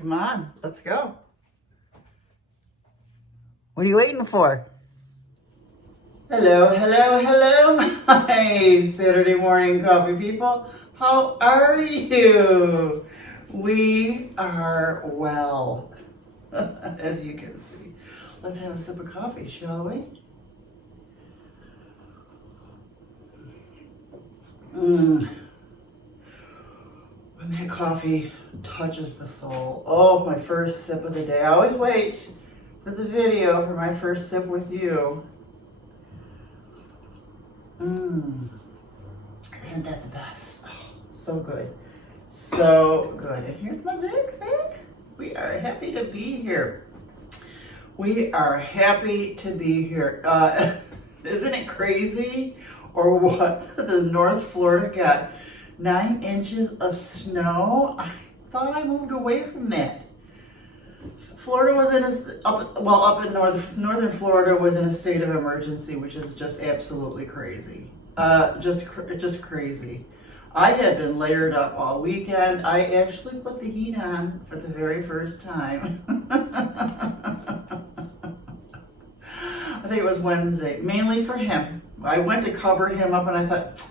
Come on, let's go. What are you waiting for? Hello, hello, hello, my Saturday morning coffee people. How are you? We are well, as you can see. Let's have a sip of coffee, shall we? When that coffee touches the soul. Oh, my first sip of the day. I always wait for the video for my first sip with you. Isn't that the best? Oh, so good. So good. And here's my legs, eh? We are happy to be here. We are happy to be here. Isn't it crazy? Or what? The North Florida got 9 inches of snow. I thought I moved away from that. Florida was in up in northern Florida was in a state of emergency, which is just absolutely crazy. Just crazy. I had been layered up all weekend. I actually put the heat on for the very first time. I think it was Wednesday, mainly for him. I went to cover him up and I thought,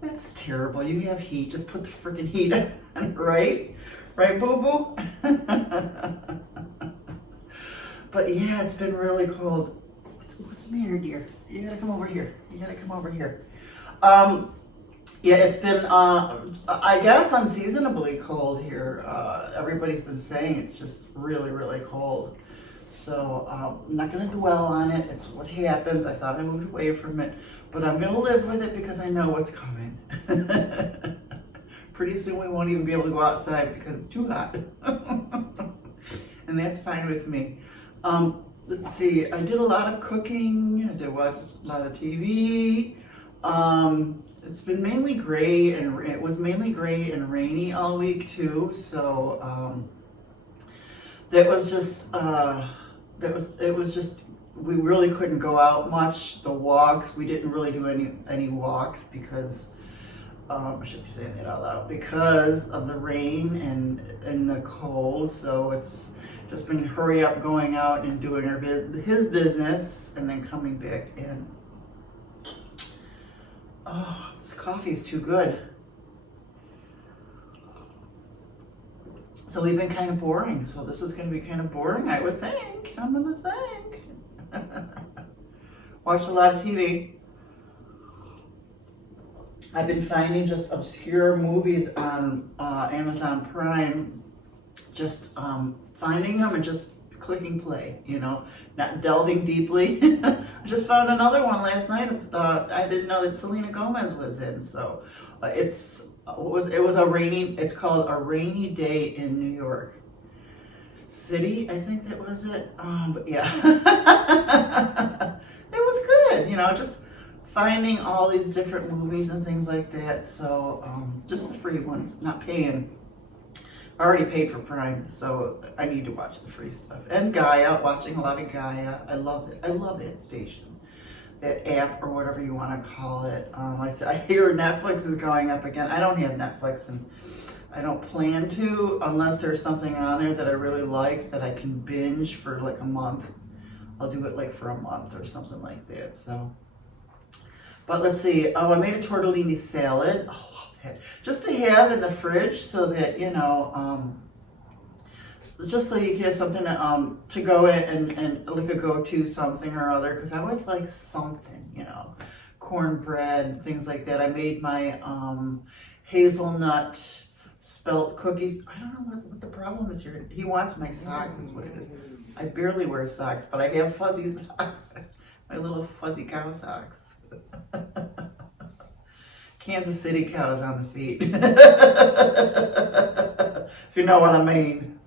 that's terrible. You have heat. Just put the freaking heat on, right? Right, boo-boo? But yeah, it's been really cold. What's the matter, dear? You gotta come over here. You gotta come over here. Yeah, it's been, I guess, unseasonably cold here. Everybody's been saying it's just really, really cold. So I'm not gonna dwell on it. It's what happens. I thought I moved away from it, but I'm gonna live with it because I know what's coming. Pretty soon we won't even be able to go outside because it's too hot. And that's fine with me. Let's see, I did a lot of cooking, I did watch a lot of TV. It's been mainly gray and it was mainly gray and rainy all week too. So that was just it was just we really couldn't go out much. The walks, we didn't really do any walks because I should be saying that out loud, because of the rain and the cold. So it's just been hurry up going out and doing his business and then coming back in. Oh, this coffee is too good. So we've been kind of boring. So this is going to be kind of boring, I would think. I'm going to think. Watched a lot of TV. I've been finding just obscure movies on Amazon Prime. Just finding them and just clicking play, you know, not delving deeply. I just found another one last night. I didn't know that Selena Gomez was in, so it's called A Rainy Day in New York City, I think that was it. But yeah, it was good, you know, just finding all these different movies and things like that. So just the free ones, not paying. I already paid for Prime, so I need to watch the free stuff. And Gaia, watching a lot of Gaia. I love it. I love that station, that app, or whatever you want to call it. I hear Netflix is going up again. I don't have Netflix, and I don't plan to unless there's something on there that I really like that I can binge for like a month. I'll do it like for a month or something like that. So, but let's see. Oh, I made a tortellini salad. Oh, just to have in the fridge so that, you know, just so you can have something to go in and like a go-to something or other, because I always like something, you know, cornbread, things like that. I made my hazelnut spelt cookies. I don't know what the problem is here. He wants my socks is what it is. I barely wear socks, but I have fuzzy socks, my little fuzzy cow socks. Kansas City cows on the feet. If you know what I mean.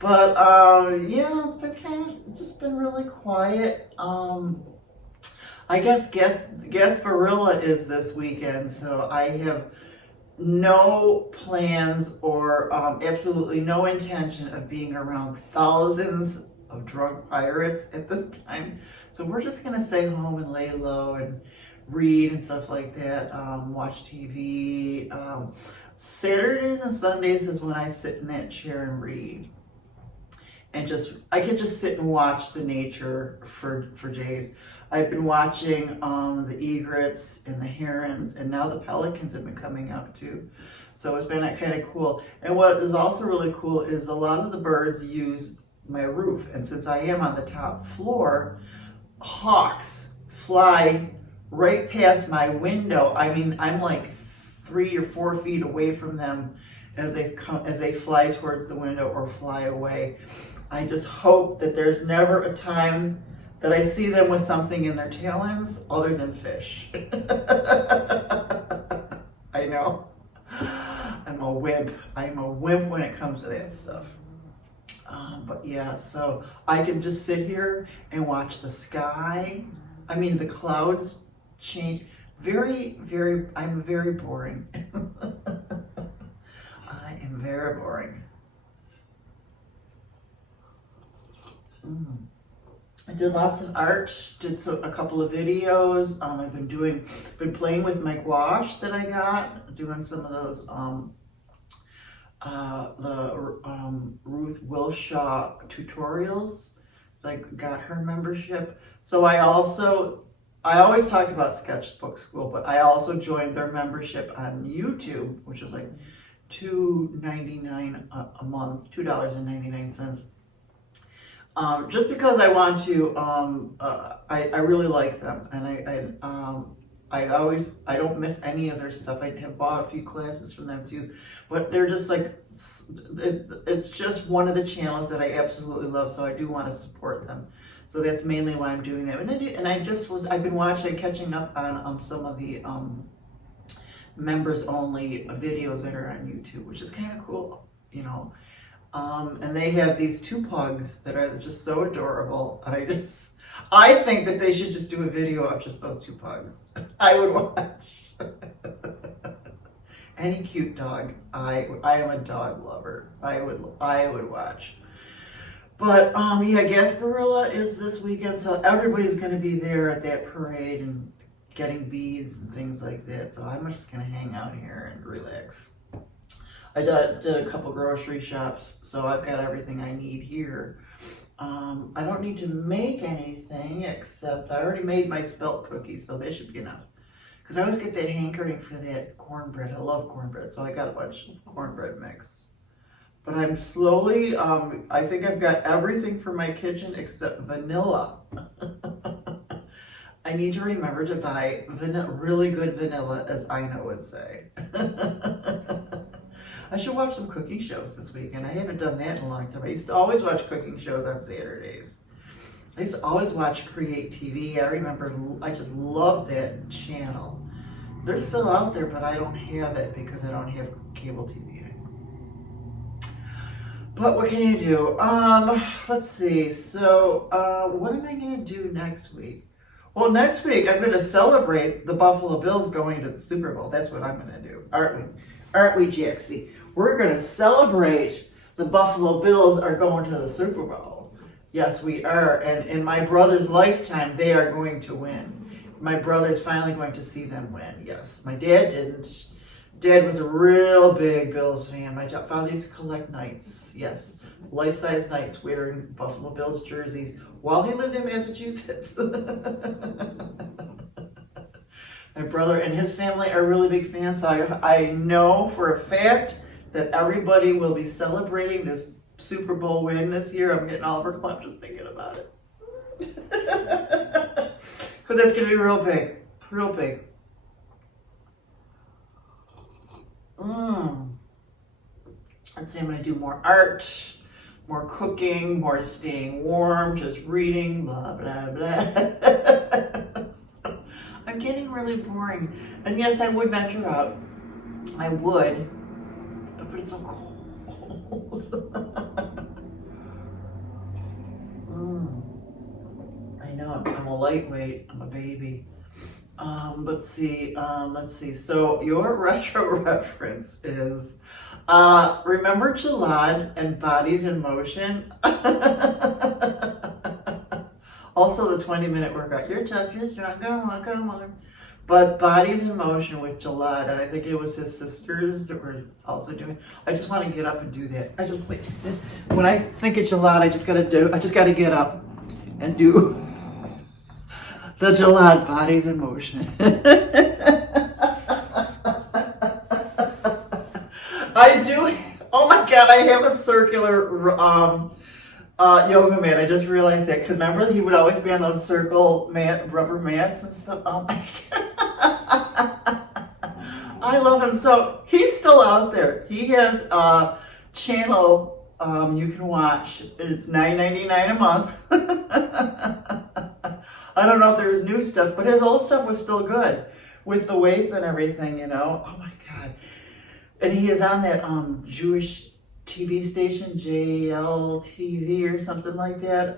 But yeah, it's just been really quiet. I guess Gasparilla is this weekend, so I have no plans or absolutely no intention of being around thousands of drunk pirates at this time. So we're just gonna stay home and lay low and read and stuff like that, watch TV. Saturdays and Sundays is when I sit in that chair and read. And I could just sit and watch the nature for days. I've been watching the egrets and the herons, and now the pelicans have been coming out too. So it's been kind of cool. And what is also really cool is a lot of the birds use my roof. And since I am on the top floor, hawks fly right past my window. I mean, I'm like 3 or 4 feet away from them as they fly towards the window or fly away. I just hope that there's never a time that I see them with something in their talons other than fish. I know. I'm a wimp. I'm a wimp when it comes to that stuff. But yeah, so I can just sit here and watch the sky. I mean, the clouds change. I'm very boring. I am very boring. I did lots of art, did a couple of videos. I've been playing with my gouache that I got, doing some of those, Ruth Wilshaw tutorials. So I got her membership. So I always talk about Sketchbook School, but I also joined their membership on YouTube, which is like $2.99 a month, $2.99. Just because I want to, I really like them, and I don't miss any of their stuff. I have bought a few classes from them too, but they're just like, it's just one of the channels that I absolutely love, so I do want to support them. So that's mainly why I'm doing that. I've been catching up on some of the members only videos that are on YouTube, which is kind of cool, you know. And they have these 2 pugs that are just so adorable. And I think that they should just do a video of just those 2 pugs. I would watch. Any cute dog. I am a dog lover. I would watch. But yeah, Gasparilla is this weekend, so everybody's gonna be there at that parade and getting beads and things like that. So I'm just gonna hang out here and relax. I did a couple grocery shops, so I've got everything I need here. I don't need to make anything except I already made my spelt cookies, so they should be enough. Because I always get that hankering for that cornbread. I love cornbread, so I got a bunch of cornbread mix. But I'm slowly, I think I've got everything for my kitchen except vanilla. I need to remember to buy really good vanilla, as Ina would say. I should watch some cooking shows this weekend. I haven't done that in a long time. I used to always watch cooking shows on Saturdays. I used to always watch Create TV. I remember I just loved that channel. They're still out there, but I don't have it because I don't have cable TV anymore. But what can you do? Let's see. So, what am I going to do next week? Well, next week I'm going to celebrate the Buffalo Bills going to the Super Bowl. That's what I'm going to do, aren't we? Aren't we, Jaxie? We're going to celebrate the Buffalo Bills are going to the Super Bowl. Yes, we are. And in my brother's lifetime, they are going to win. My brother's finally going to see them win. Yes, my dad didn't. Dad was a real big Bills fan. My father used to collect knights. Yes, life-size knights wearing Buffalo Bills jerseys while he lived in Massachusetts. My brother and his family are really big fans, so I know for a fact that everybody will be celebrating this Super Bowl win this year. I'm getting all over club just thinking about it. Because that's going to be real big. Real big. Let's see, I'm going to do more art, more cooking, more staying warm, just reading, blah, blah, blah. So, I'm getting really boring. And yes, I would venture out. I would. But it's so cold. I know, I'm a lightweight. I'm a baby. Let's see. So your retro reference is, remember Jalad and Bodies in Motion? Also the 20-minute workout. You're tough, you're strong, come on, come on. But Bodies in Motion with Gillette, and I think it was his sisters that were also doing. I just want to get up and do that. When I think of Gillette, I just gotta get up and do the Gillette Bodies in Motion. I do. Oh my God, I have a circular yoga mat. I just realized that. Cause remember, he would always be on those circle rubber mats and stuff. Oh my God. I love him. So he's still out there. He has a channel you can watch. It's $9.99 a month. I don't know if there's new stuff, but his old stuff was still good with the weights and everything, you know. Oh my God. And he is on that Jewish TV station, JLTV or something like that.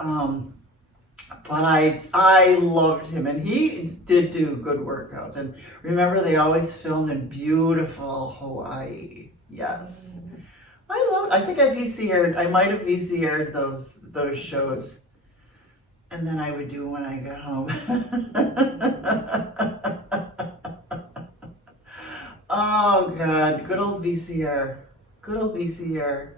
But I loved him, and he did do good workouts. And remember, they always filmed in beautiful Hawaii. Yes, I loved. I think I VCR'd. I might have VCR'd those shows, and then I would do when I got home. Oh God, good old VCR. Good old VCR.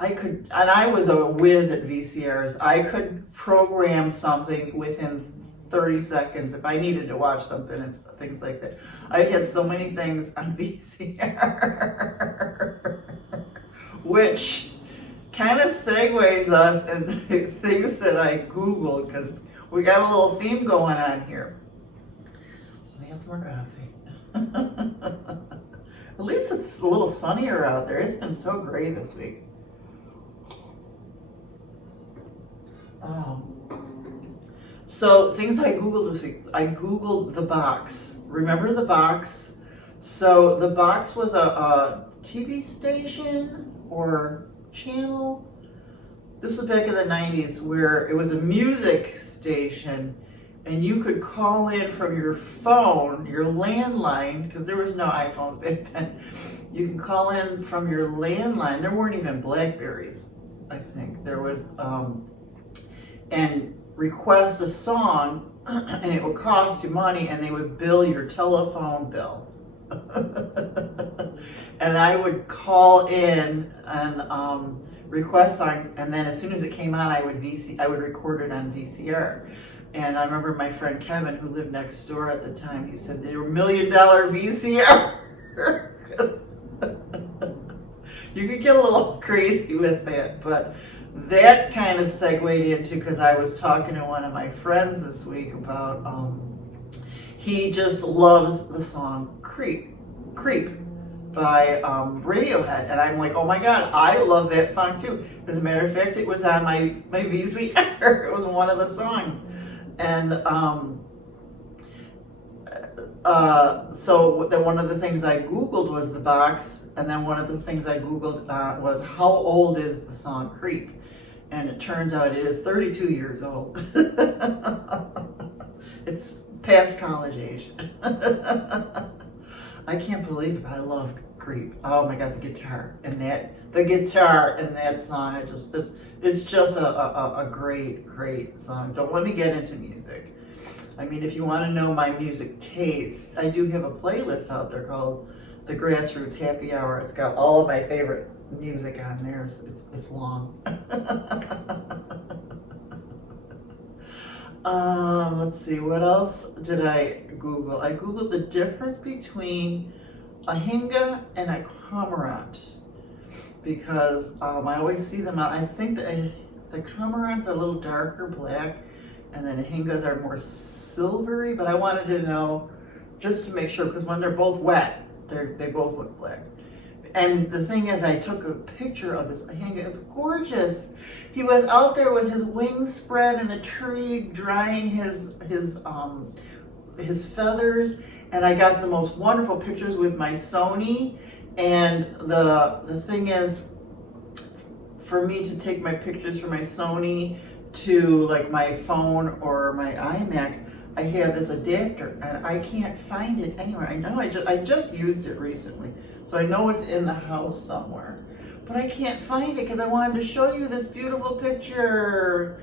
And I was a whiz at VCRs. I could program something within 30 seconds if I needed to watch something and things like that. I had so many things on VCR, which kind of segues us into things that I Googled, because we got a little theme going on here. Let me have some more coffee. At least it's a little sunnier out there. It's been so gray this week. So things I Googled this week. I Googled the box. Remember the box? So the box was a TV station or channel. This was back in the 90s, where it was a music station, and you could call in from your phone, your landline, because there was no iPhones back then. You can call in from your landline. There weren't even Blackberries, I think. There was, and request a song, and it would cost you money, and they would bill your telephone bill. And I would call in and request songs, and then as soon as it came on, I would record it on VCR. And I remember my friend Kevin, who lived next door at the time, he said they were $1 million VCR. You could get a little crazy with that, but that kind of segued into, because I was talking to one of my friends this week about, he just loves the song Creep by Radiohead, and I'm like, oh my God, I love that song too. As a matter of fact, it was on my VCR. It was one of the songs. And so one of the things I Googled was the box, and then one of the things I Googled was how old is the song Creep? And it turns out it is 32 years old. It's past college age. I can't believe it, but I love Creep. Oh my God, the guitar in that song, it's just a great song. Don't let me get into music. I mean, if you want to know my music taste, I do have a playlist out there called The Grassroots Happy Hour. It's got all of my favorite music on there. So it's long. Let's see, what else did I Google? I Googled the difference between a hinga and a cormorant, because I always see them out. I think the cormorant's a little darker black, and then the hingas are more silvery, but I wanted to know just to make sure, because when they're both wet, they both look black. And the thing is, I took a picture of this hinga. It's gorgeous. He was out there with his wings spread in the tree, drying his feathers, and I got the most wonderful pictures with my Sony. And the thing is, for me to take my pictures from my Sony to like my phone or my iMac, I have this adapter, and I can't find it anywhere. I know I just used it recently, so I know it's in the house somewhere, but I can't find it because I wanted to show you this beautiful picture.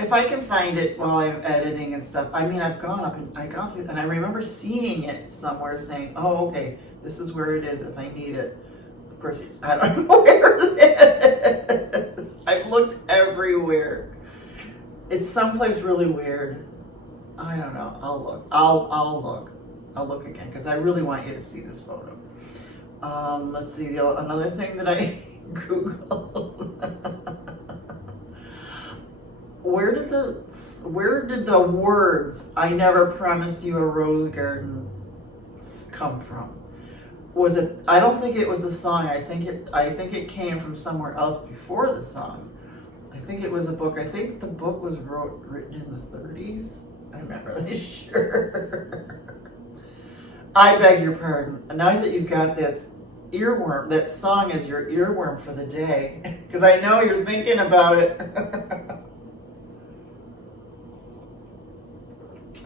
if I can find it while I'm editing and stuff, I mean, I've gone through, and I remember seeing it somewhere saying, oh, okay, this is where it is if I need it. Of course, I don't know where it is. I've looked everywhere. It's someplace really weird. I don't know. I'll look. I'll look again because I really want you to see this photo. Let's see. Another thing that I Googled. Where did the words "I never promised you a rose garden" come from? Was it? I don't think it was a song. I think it came from somewhere else before the song. I think it was a book. I think the book was written in the 30s. I'm not really sure. I beg your pardon. Now that you've got that earworm, that song is your earworm for the day, because I know you're thinking about it.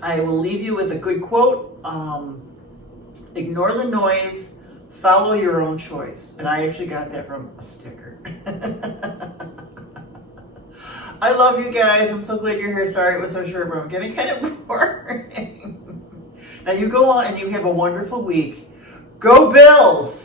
I will leave you with a good quote. Ignore the noise, follow your own choice. And I actually got that from a sticker. I love you guys. I'm so glad you're here. Sorry it was so short, but I'm getting kind of boring. Now you go on and you have a wonderful week. Go Bills!